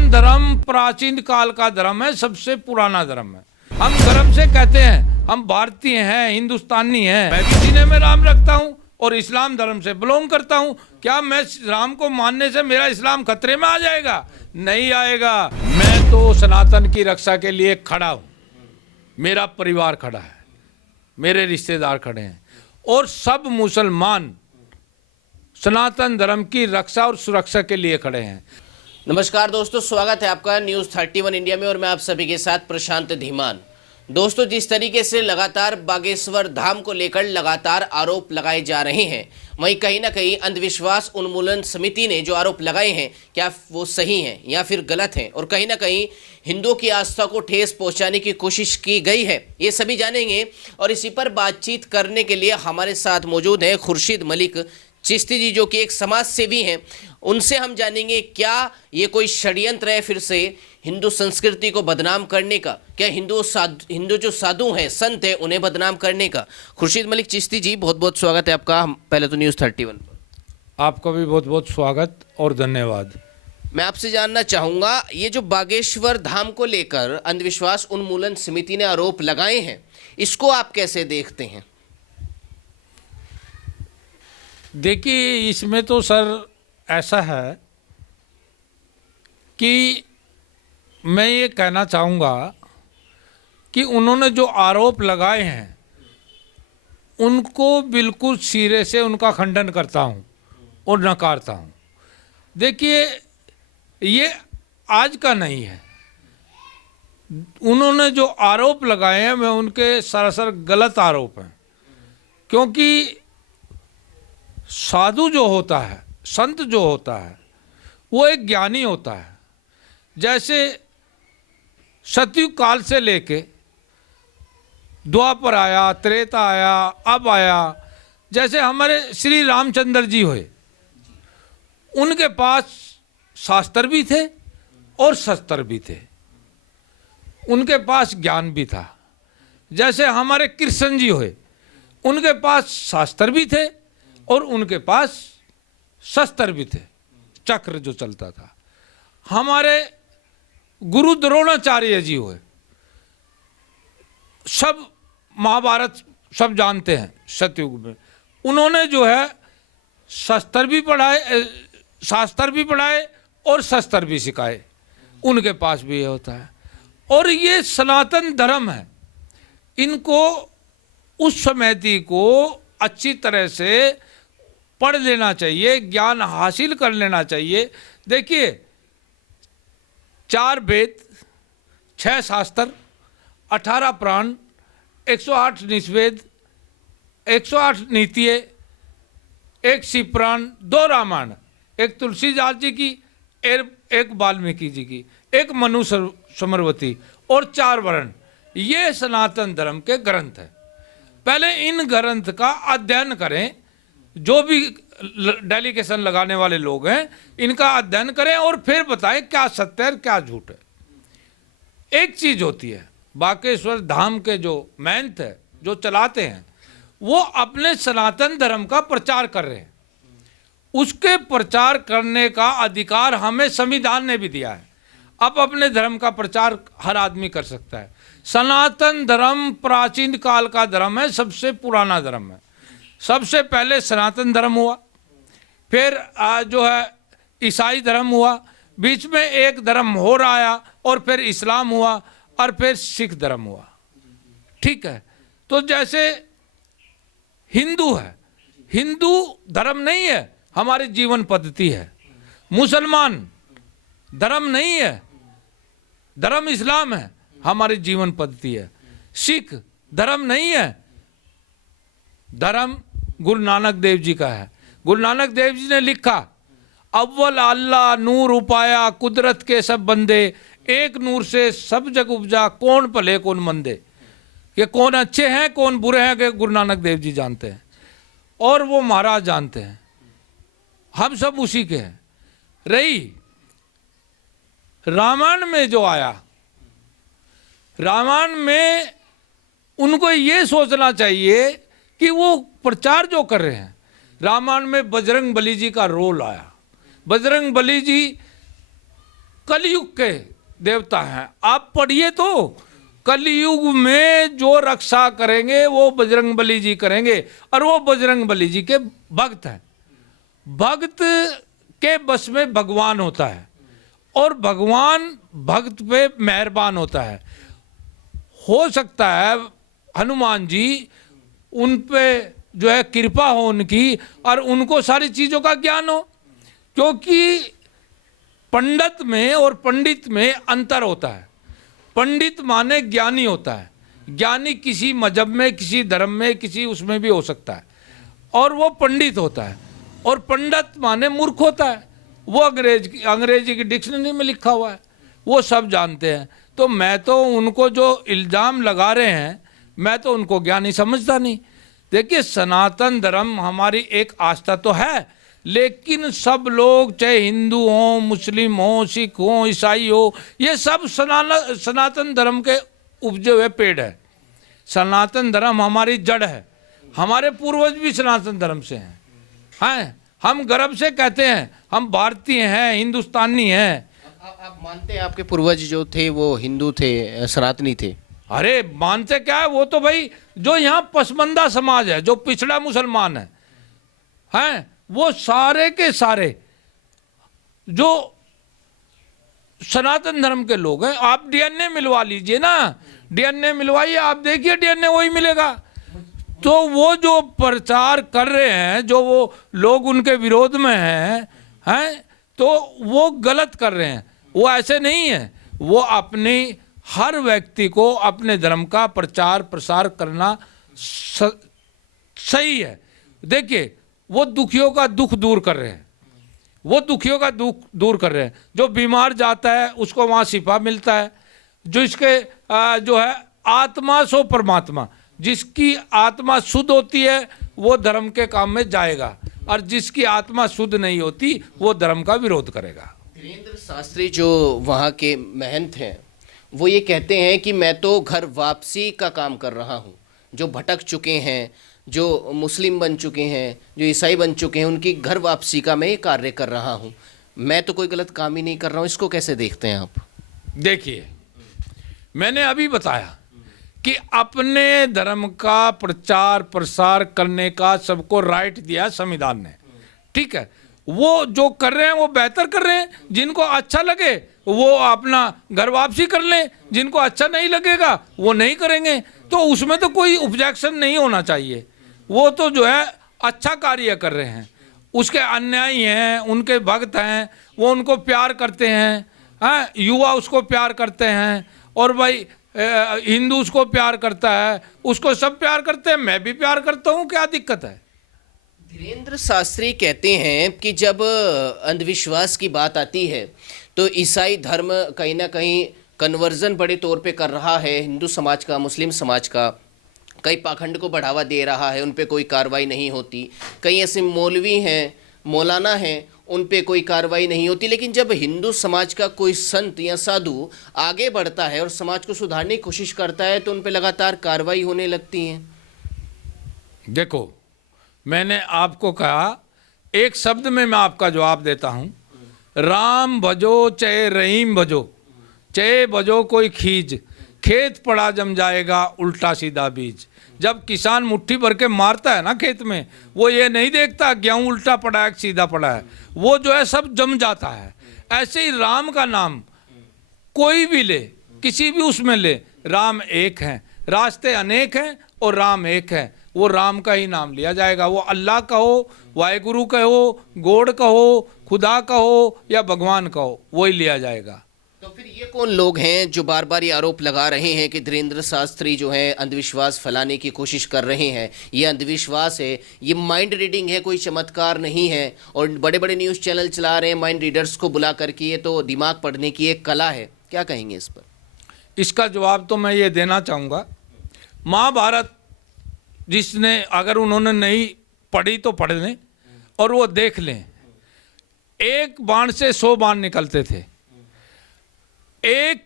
सनातन धर्म प्राचीन काल का धर्म है, सबसे पुराना धर्म है। हम गर्व से कहते हैं हम भारतीय हैं, हिंदुस्तानी हैं। मैं भी सीने में राम रखता हूँ और इस्लाम धर्म से बिलोंग करता हूँ। क्या मैं राम को मानने से मेरा इस्लाम खतरे में आ जाएगा? नहीं आएगा। मैं तो सनातन की रक्षा के लिए खड़ा हूँ, मेरा परिवार खड़ा है, मेरे रिश्तेदार खड़े हैं और सब मुसलमान सनातन धर्म की रक्षा और सुरक्षा के लिए खड़े हैं। नमस्कार दोस्तों, स्वागत है आपका न्यूज़ 31 इंडिया में और मैं आप सभी के साथ प्रशांत धीमान। दोस्तों, जिस तरीके से लगातार बागेश्वर धाम को लेकर लगातार आरोप लगाए जा रहे हैं, वहीं कहीं ना कहीं अंधविश्वास उन्मूलन समिति ने जो आरोप लगाए हैं, क्या वो सही हैं या फिर गलत हैं, और कहीं ना कहीं हिंदुओं की आस्था को ठेस पहुंचाने की कोशिश की गई है, ये सभी जानेंगे। और इसी पर बातचीत करने के लिए हमारे साथ मौजूद हैं खुर्शीद मलिक चिश्ती जी, जो कि एक समाज सेवी हैं। उनसे हम जानेंगे क्या ये कोई षड्यंत्र है फिर से हिंदू संस्कृति को बदनाम करने का, क्या हिंदू जो साधु हैं, संत हैं, उन्हें बदनाम करने का। खुर्शीद मलिक चिश्ती जी, बहुत बहुत स्वागत है आपका पहले तो न्यूज़ 31 पर। आपका भी बहुत बहुत स्वागत और धन्यवाद। मैं आपसे जानना चाहूँगा, ये जो बागेश्वर धाम को लेकर अंधविश्वास उन्मूलन समिति ने आरोप लगाए हैं, इसको आप कैसे देखते हैं? देखिए, इसमें तो सर ऐसा है कि मैं ये कहना चाहूँगा कि उन्होंने जो आरोप लगाए हैं उनको बिल्कुल सिरे से उनका खंडन करता हूँ और नकारता हूँ। देखिए, ये आज का नहीं है। उन्होंने जो आरोप लगाए हैं, मैं उनके सरासर गलत आरोप हैं। क्योंकि साधु जो होता है, संत जो होता है, वो एक ज्ञानी होता है। जैसे सतयुग काल से लेके द्वापर आया, त्रेता आया, अब आया। जैसे हमारे श्री रामचंद्र जी हुए, उनके पास शास्त्र भी थे और शस्त्र भी थे, उनके पास ज्ञान भी था। जैसे हमारे कृष्ण जी हुए, उनके पास शास्त्र भी थे और उनके पास शस्त्र भी थे, चक्र जो चलता था। हमारे गुरु द्रोणाचार्य जी हुए, सब महाभारत सब जानते हैं, सतयुग में उन्होंने जो है शस्त्र भी पढ़ाए, शास्त्र भी पढ़ाए और शस्त्र भी सिखाए, उनके पास भी ये होता है। और ये सनातन धर्म है, इनको उस समिति को अच्छी तरह से पढ़ लेना चाहिए, ज्ञान हासिल कर लेना चाहिए। देखिए, 4 वेद, 6 शास्त्र, 18 पुराण, 108 निषेध, 108 नीतियाँ, 1 शिव पुराण, 2 रामायण, एक तुलसीदास जी की, एक वाल्मीकि जी की, एक मनु समरवती और 4 वर्ण। ये सनातन धर्म के ग्रंथ हैं। पहले इन ग्रंथ का अध्ययन करें। जो भी डेलीगेशन लगाने वाले लोग हैं, इनका अध्ययन करें और फिर बताएं क्या सत्य है क्या झूठ है। एक चीज होती है, बागेश्वर धाम के जो महंत है, जो चलाते हैं, वो अपने सनातन धर्म का प्रचार कर रहे हैं। उसके प्रचार करने का अधिकार हमें संविधान ने भी दिया है। अब अपने धर्म का प्रचार हर आदमी कर सकता है। सनातन धर्म प्राचीन काल का धर्म है, सबसे पुराना धर्म है। सबसे पहले सनातन धर्म हुआ, फिर जो है ईसाई धर्म हुआ, बीच में एक धर्म और आया और फिर इस्लाम हुआ और फिर सिख धर्म हुआ। ठीक है, तो जैसे हिंदू है, हिंदू धर्म नहीं है, हमारी जीवन पद्धति है। मुसलमान धर्म नहीं है, धर्म इस्लाम है, हमारी जीवन पद्धति है। सिख धर्म नहीं है, धर्म गुरु नानक देव जी का है। गुरु नानक देव जी ने लिखा, अव्वल अल्लाह नूर उपाया, कुदरत के सब बंदे, एक नूर से सब जग उपजा, कौन भले कौन मंदे। ये कौन अच्छे हैं कौन बुरे हैं, कि गुरु नानक देव जी जानते हैं और वो महाराज जानते हैं। हम सब उसी के हैं। रही रामायण में जो आया, रामायण में उनको ये सोचना चाहिए कि वो प्रचार जो कर रहे हैं, रामायण में बजरंग बली जी का रोल आया। बजरंग बली जी कलयुग के देवता हैं। आप पढ़िए तो, कलयुग में जो रक्षा करेंगे वो बजरंगबली जी करेंगे, और वो बजरंगबली जी के भक्त हैं। भक्त के बस में भगवान होता है, और भगवान भक्त पे मेहरबान होता है। हो सकता है हनुमान जी उन पे जो है कृपा हो उनकी, और उनको सारी चीज़ों का ज्ञान हो, क्योंकि पंडित में और पंडित में अंतर होता है। पंडित माने ज्ञानी होता है, ज्ञानी किसी मजहब में, किसी धर्म में, किसी उसमें भी हो सकता है, और वो पंडित होता है। और पंडित माने मूर्ख होता है, वो अंग्रेजी की डिक्शनरी में लिखा हुआ है, वो सब जानते हैं। तो मैं तो उनको जो इल्ज़ाम लगा रहे हैं, मैं तो उनको ज्ञानी समझता नहीं। देखिए, सनातन धर्म हमारी एक आस्था तो है, लेकिन सब लोग, चाहे हिंदू हो, मुस्लिम हो, सिख हो, ईसाई हो, ये सब सनातन धर्म के उपजे हुए पेड़ है। सनातन धर्म हमारी जड़ है, हमारे पूर्वज भी सनातन धर्म से हैं। हम गर्व से कहते हैं हम भारतीय हैं, हिंदुस्तानी हैं। आप मानते हैं आपके पूर्वज जो थे वो हिंदू थे, सनातनी थे? अरे मानते क्या है, वो तो भाई जो यहाँ पसमंदा समाज है, जो पिछड़ा मुसलमान हैं, वो सारे के सारे जो सनातन धर्म के लोग हैं। आप डीएनए मिलवा लीजिए ना, डीएनए मिलवाइए, आप देखिए डीएनए वही मिलेगा। तो वो जो प्रचार कर रहे हैं, जो वो लोग उनके विरोध में हैं, तो वो गलत कर रहे हैं। वो ऐसे नहीं है, वो अपनी हर व्यक्ति को अपने धर्म का प्रचार प्रसार करना सही है। देखिए, वो दुखियों का दुख दूर कर रहे हैं, वो दुखियों का दुख दूर कर रहे हैं। जो बीमार जाता है उसको वहाँ शिफा मिलता है। जो इसके जो है आत्मा सो परमात्मा, जिसकी आत्मा शुद्ध होती है वो धर्म के काम में जाएगा, और जिसकी आत्मा शुद्ध नहीं होती वो धर्म का विरोध करेगा। धीरेन्द्र शास्त्री जो वहाँ के महंत हैं, वो ये कहते हैं कि मैं तो घर वापसी का काम कर रहा हूँ। जो भटक चुके हैं, जो मुस्लिम बन चुके हैं, जो ईसाई बन चुके हैं, उनकी घर वापसी का मैं ये कार्य कर रहा हूँ। मैं तो कोई गलत काम ही नहीं कर रहा हूँ। इसको कैसे देखते हैं आप? देखिए, मैंने अभी बताया कि अपने धर्म का प्रचार प्रसार करने का सबको राइट दिया संविधान ने, ठीक है। वो जो कर रहे हैं वो बेहतर कर रहे हैं। जिनको अच्छा लगे वो अपना घर वापसी कर लें, जिनको अच्छा नहीं लगेगा वो नहीं करेंगे। तो उसमें तो कोई ऑब्जेक्शन नहीं होना चाहिए। वो तो जो है अच्छा कार्य कर रहे हैं, उसके अन्यायी हैं, उनके भक्त हैं, वो उनको प्यार करते हैं, युवा उसको प्यार करते हैं, और भाई हिंदू उसको प्यार करता है, उसको सब प्यार करते हैं, मैं भी प्यार करता हूँ, क्या दिक्कत है? धीरेन्द्र शास्त्री कहते हैं कि जब अंधविश्वास की बात आती है तो ईसाई धर्म कहीं ना कहीं कन्वर्जन बड़े तौर पे कर रहा है हिंदू समाज का, मुस्लिम समाज का। कई पाखंड को बढ़ावा दे रहा है, उन पे कोई कार्रवाई नहीं होती। कई ऐसे मौलवी हैं, मौलाना हैं, उन पे कोई कार्रवाई नहीं होती। लेकिन जब हिंदू समाज का कोई संत या साधु आगे बढ़ता है और समाज को सुधारने की कोशिश करता है तो उन पे लगातार कार्रवाई होने लगती है। देखो, मैंने आपको कहा, एक शब्द में मैं आपका जवाब देता हूँ, राम भजो चाहे रहीम भजो, चाहे भजो कोई खीज, खेत पड़ा जम जाएगा उल्टा सीधा बीज। जब किसान मुट्ठी भर के मारता है ना खेत में, वो ये नहीं देखता गेहूँ उल्टा पड़ा है सीधा पड़ा है, वो जो है सब जम जाता है। ऐसे ही राम का नाम कोई भी ले, किसी भी उसमें ले, राम एक हैं, रास्ते अनेक हैं और राम एक है। वो राम का ही नाम लिया जाएगा। वो अल्लाह कहो, वाहेगुरु कहो, गॉड कहो, खुदा कहो या भगवान कहो, वही लिया जाएगा। तो फिर ये कौन लोग हैं जो बार बार ये आरोप लगा रहे हैं कि धीरेन्द्र शास्त्री जो है अंधविश्वास फैलाने की कोशिश कर रहे हैं? ये अंधविश्वास है, ये माइंड रीडिंग है, कोई चमत्कार नहीं है। और बड़े बड़े न्यूज़ चैनल चला रहे हैं माइंड रीडर्स को बुला करके, ये तो दिमाग पढ़ने की एक कला है। क्या कहेंगे इस पर? इसका जवाब तो मैं ये देना चाहूँगा, महाभारत जिसने, अगर उन्होंने नहीं पढ़ी तो पढ़ लें और वो देख लें। एक बाण से 100 बाण निकलते थे, एक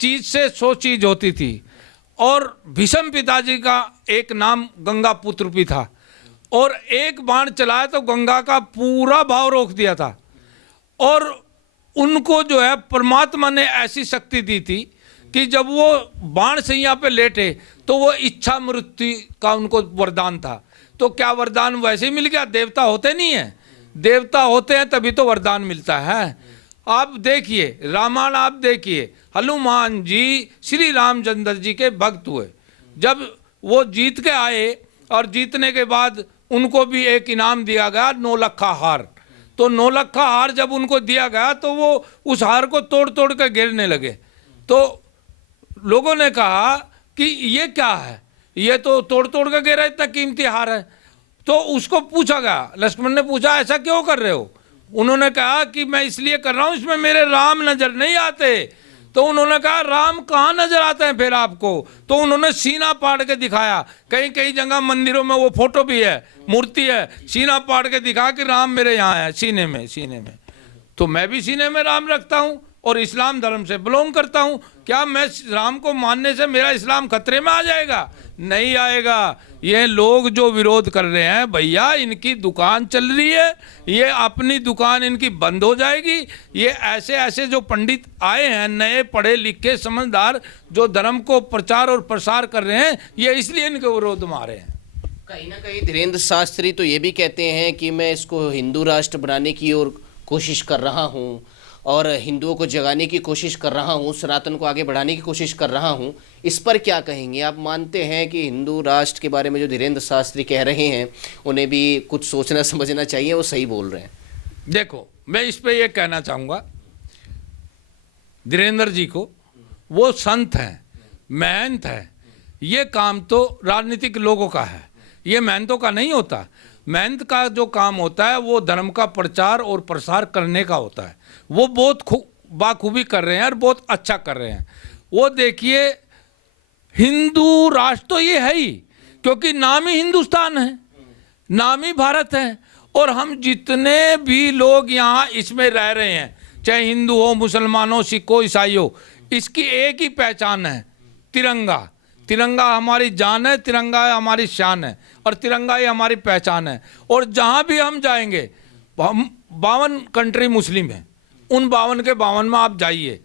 चीज से 100 चीज होती थी। और भीष्म पिताजी का एक नाम गंगा पुत्र भी था, और एक बाण चलाया तो गंगा का पूरा भाव रोक दिया था। और उनको जो है परमात्मा ने ऐसी शक्ति दी थी कि जब वो बाण सैया पे लेटे तो वो इच्छा मृत्यु का उनको वरदान था। तो क्या वरदान वैसे ही मिल गया? देवता होते नहीं है, देवता होते हैं तभी तो वरदान मिलता है। आप देखिए रामायण, आप देखिए हनुमान जी श्री रामचंद्र जी के भक्त हुए, जब वो जीत के आए और जीतने के बाद उनको भी एक इनाम दिया गया, 9 लखा हार। तो 9 लखा हार जब उनको दिया गया तो वो उस हार को तोड़ तोड़ कर गिरने लगे। तो लोगों ने कहा कि ये क्या है, ये तो तोड़ तोड़ कर गिरा, इतना कीमती हार है। तो उसको पूछा गया, लक्ष्मण ने पूछा ऐसा क्यों कर रहे हो? उन्होंने कहा कि मैं इसलिए कर रहा हूं, इसमें मेरे राम नजर नहीं आते। तो उन्होंने कहा राम कहाँ नजर आते हैं फिर आपको? तो उन्होंने सीना पाड़ के दिखाया, कई कई जगह मंदिरों में वो फोटो भी है, मूर्ति है, सीना पाड़ के दिखा कि राम मेरे यहाँ है, सीने में, सीने में। तो मैं भी सीने में राम रखता हूँ और इस्लाम धर्म से बिलोंग करता हूँ। क्या मैं राम को मानने से मेरा इस्लाम खतरे में आ जाएगा? नहीं आएगा। ये लोग जो विरोध कर रहे हैं भैया, इनकी दुकान चल रही है, ये अपनी दुकान इनकी बंद हो जाएगी। ये ऐसे ऐसे जो पंडित आए हैं, नए पढ़े लिखे समझदार, जो धर्म को प्रचार और प्रसार कर रहे हैं, ये इसलिए इनके विरोध में आ रहे हैं। कहीं ना कहीं धीरेन्द्र शास्त्री तो ये भी कहते हैं कि मैं इसको हिंदू राष्ट्र बनाने की ओर कोशिश कर रहा हूँ और हिंदुओं को जगाने की कोशिश कर रहा हूँ, सनातन को आगे बढ़ाने की कोशिश कर रहा हूँ। इस पर क्या कहेंगे? आप मानते हैं कि हिंदू राष्ट्र के बारे में जो धीरेन्द्र शास्त्री कह रहे हैं उन्हें भी कुछ सोचना समझना चाहिए, वो सही बोल रहे हैं? देखो, मैं इस पे ये कहना चाहूँगा धीरेन्द्र जी को, वो संत हैं, महंत हैं। ये काम तो राजनीतिक लोगों का है, ये महंतों का नहीं होता। महंत का जो काम होता है वो धर्म का प्रचार और प्रसार करने का होता है। वो बहुत बाखूबी कर रहे हैं और बहुत अच्छा कर रहे हैं। वो देखिए, हिंदू राष्ट्र तो ये है ही, क्योंकि नाम ही हिंदुस्तान है, नाम ही भारत है। और हम जितने भी लोग यहाँ इसमें रह रहे हैं, चाहे हिंदू हो, मुसलमान हो, सिख हो, ईसाई हो, इसकी एक ही पहचान है, तिरंगा। तिरंगा हमारी जान है, तिरंगा हमारी शान है और तिरंगा ही हमारी पहचान है। और जहाँ भी हम जाएंगे, हम 52 कंट्री मुस्लिम हैं, उन 52 के 52 में आप जाइए,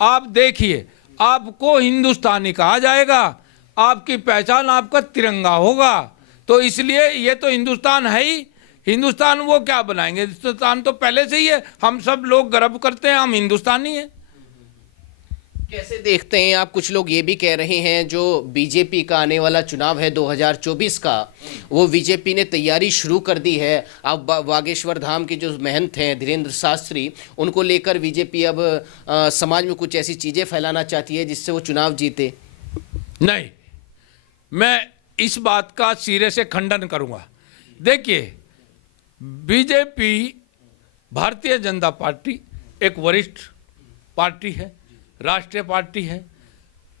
आप देखिए, आपको हिंदुस्तानी कहा जाएगा, आपकी पहचान आपका तिरंगा होगा। तो इसलिए ये तो हिंदुस्तान है ही। हिंदुस्तान वो क्या बनाएंगे? हिंदुस्तान तो पहले से ही है, हम सब लोग गर्व करते हैं हम हिंदुस्तानी हैं। कैसे देखते हैं आप? कुछ लोग ये भी कह रहे हैं जो बीजेपी का आने वाला चुनाव है 2024 का, वो बीजेपी ने तैयारी शुरू कर दी है। अब बागेश्वर धाम के जो महंत हैं धीरेन्द्र शास्त्री, उनको लेकर बीजेपी अब समाज में कुछ ऐसी चीज़ें फैलाना चाहती है जिससे वो चुनाव जीते। नहीं, मैं इस बात का सिरे से खंडन करूंगा। देखिए, बीजेपी भारतीय जनता पार्टी एक वरिष्ठ पार्टी है, राष्ट्रीय पार्टी है।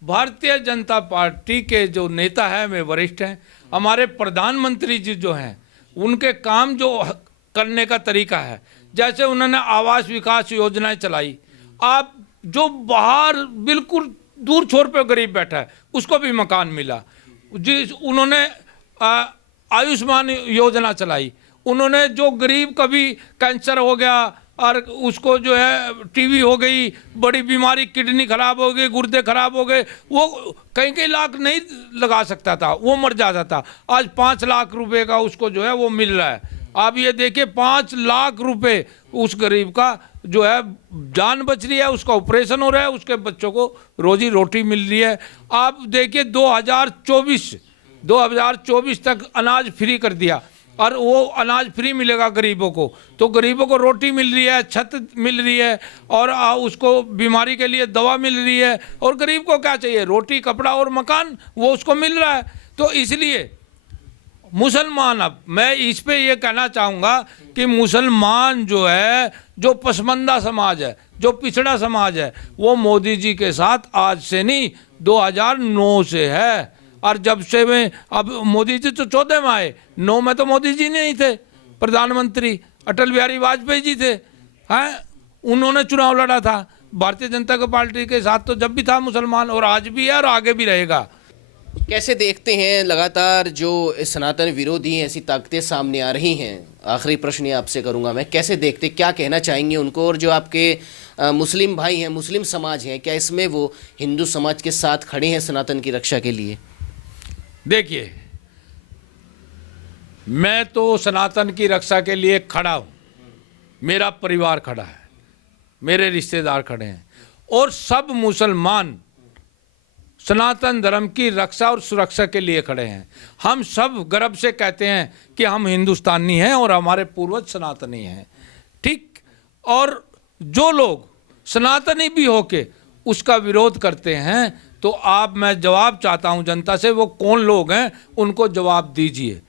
भारतीय जनता पार्टी के जो नेता हैं वे वरिष्ठ हैं। हमारे प्रधानमंत्री जी जो हैं, उनके काम जो करने का तरीका है, जैसे उन्होंने आवास विकास योजनाएं चलाई, आप जो बाहर बिल्कुल दूर छोर पे गरीब बैठा है उसको भी मकान मिला। जिस उन्होंने आयुष्मान योजना चलाई, उन्होंने जो गरीब कभी कैंसर हो गया और उसको जो है टीबी हो गई, बड़ी बीमारी, किडनी खराब हो गई, गुर्दे खराब हो गए, वो कई कई लाख नहीं लगा सकता था, वो मर जाता था। आज 5 लाख रुपए का उसको जो है वो मिल रहा है। आप ये देखिए, 5 लाख रुपए उस गरीब का जो है जान बच रही है, उसका ऑपरेशन हो रहा है, उसके बच्चों को रोजी रोटी मिल रही है। आप देखिए 2024 तक अनाज फ्री कर दिया, और वो अनाज फ्री मिलेगा गरीबों को, तो गरीबों को रोटी मिल रही है, छत मिल रही है, और उसको बीमारी के लिए दवा मिल रही है। और गरीब को क्या चाहिए? रोटी, कपड़ा और मकान, वो उसको मिल रहा है। तो इसलिए मुसलमान, अब मैं इस पे ये कहना चाहूँगा कि मुसलमान जो है, जो पसमानदा समाज है, जो पिछड़ा समाज है, वो मोदी जी के साथ आज से नहीं 2009 से है। और जब से मैं, अब मोदी जी तो 14 में आए, 9 में तो मोदी जी नहीं थे प्रधानमंत्री, अटल बिहारी वाजपेयी जी थे, हैं, उन्होंने चुनाव लड़ा था भारतीय जनता पार्टी के साथ, तो जब भी था मुसलमान, और आज भी है और आगे भी रहेगा। कैसे देखते हैं लगातार जो सनातन विरोधी ऐसी ताकतें सामने आ रही हैं? आखिरी प्रश्न ये आपसे करूंगा मैं, कैसे देखते, क्या कहना चाहेंगे उनको? और जो आपके मुस्लिम भाई हैं, मुस्लिम समाज हैं, क्या इसमें वो हिंदू समाज के साथ खड़े हैं सनातन की रक्षा के लिए? देखिए, मैं तो सनातन की रक्षा के लिए खड़ा हूँ, मेरा परिवार खड़ा है, मेरे रिश्तेदार खड़े हैं और सब मुसलमान सनातन धर्म की रक्षा और सुरक्षा के लिए खड़े हैं। हम सब गर्व से कहते हैं कि हम हिंदुस्तानी हैं और हमारे पूर्वज सनातनी हैं, ठीक। और जो लोग सनातनी भी होके उसका विरोध करते हैं तो मैं जवाब चाहता हूं जनता से, वो कौन लोग हैं उनको जवाब दीजिए।